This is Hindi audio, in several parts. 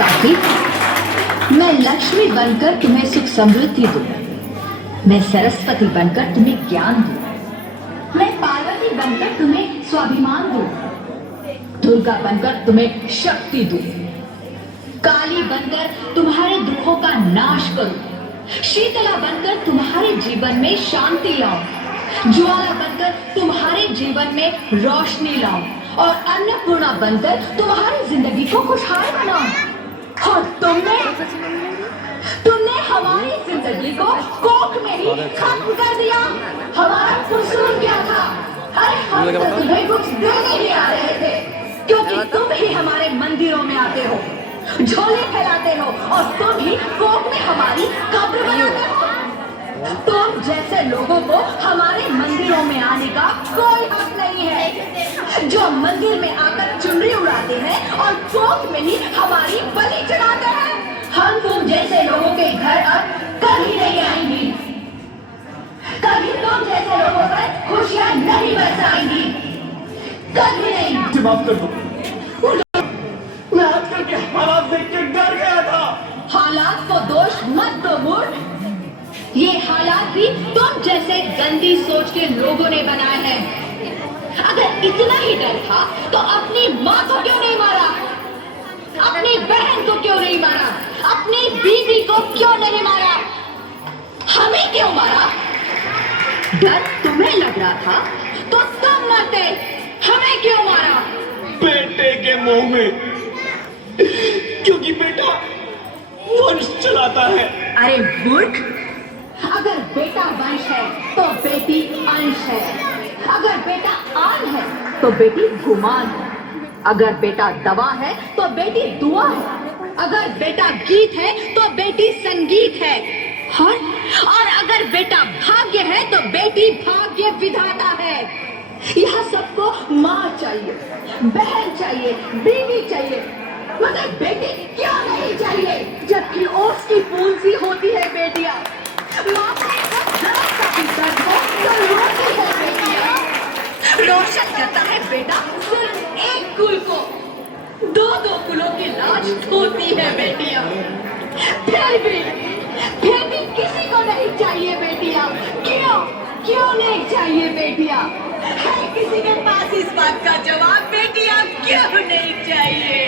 साथी, मैं लक्ष्मी बनकर तुम्हें सुख समृद्धि दूं, मैं सरस्वती बनकर तुम्हें ज्ञान दूं, मैं पार्वती बनकर तुम्हें स्वाभिमान दूं, दुर्गा बनकर तुम्हें शक्ति दूं, काली बनकर तुम्हारे दुखों का नाश करूं, शीतला बनकर तुम्हारे जीवन में शांति लाऊं, ज्वाला बनकर तुम्हारे जीवन में रोशनी लाऊं और अन्नपूर्णा बनकर तुम्हारी जिंदगी को खुशहाल बनाऊं। और तुमने हमारी जिंदगी को कोख में ही खत्म कर दिया। हमारा कसूर क्या था? अरे हम तो तुम्हें कुछ देने ही आ रहे थे, क्योंकि तुम ही हमारे मंदिरों में आते हो, झोले फैलाते हो और तुम ही कोख में हमारी कब्र बनाते हो। तुम जैसे लोगों को हमारे मंदिरों में आने का कोई हक नहीं है, जो मंदिर में आकर चुनरी उड़ाते हैं और कोख में ही हमारी बलि चढ़ाते हैं। हम तुम जैसे लोगों के घर अब कभी नहीं आएंगी, कभी तुम जैसे लोगों पर खुशियां नहीं बरसाएंगी, कभी नहीं। माफ कर दो, मैं आजकल के हालात देख के डर गया था। हालात को दोष मत दो मूर्ख, ये हालात भी तुम जैसे गंदी सोच के लोगों ने बनाए हैं। अगर इतना ही डर था तो अपनी माँ को क्यों नहीं मारा, अपनी बहन को क्यों नहीं मारा, अपनी बीवी को क्यों नहीं मारा, हमें क्यों मारा? डर तुम्हें लग रहा था तो तुम मरते, हमें क्यों मारा? बेटे के मुंह में, क्योंकि बेटा वंश चलाता है। अरे मूर्ख, अगर बेटा वंश है तो बेटी अंश है, अगर बेटा आन है तो बेटी गुमान है, अगर बेटा दवा है तो बेटी दुआ है, अगर बेटा गीत है तो बेटी संगीत है, और अगर बेटा भाग्य है तो बेटी भाग्य विधाता है। यहाँ सबको माँ चाहिए, बहन चाहिए, बीवी चाहिए, मगर बेटी क्यों नहीं चाहिए? जबकि ओस की फूल सी होती है बेटियां, माँ का जरा सा भी दर्द हो तो रोती है बेटियां। रोशन करता है बेटा सिर्फ एक कुल को, दो दो कुलों की लाज धोती है बेटियां। फिर भी किसी को नहीं चाहिए बेटियां। क्यों नहीं चाहिए बेटियां? है किसी के पास इस बात का जवाब? बेटियां क्यों नहीं चाहिए?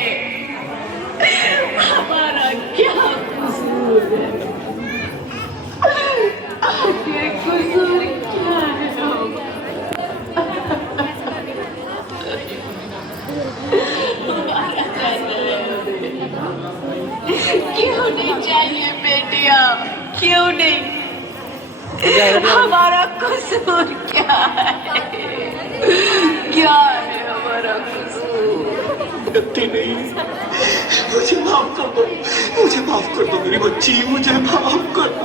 हमारा क्या कसूर है? आखिर कसूर क्या है? क्यों नहीं चाहिए बेटियां? क्यों नहीं? हमारा कसूर क्या है? क्या है हमारा कसूर? गलती नहीं, मुझे माफ कर दो, मुझे माफ कर दो मेरी बच्ची, मुझे माफ कर दो।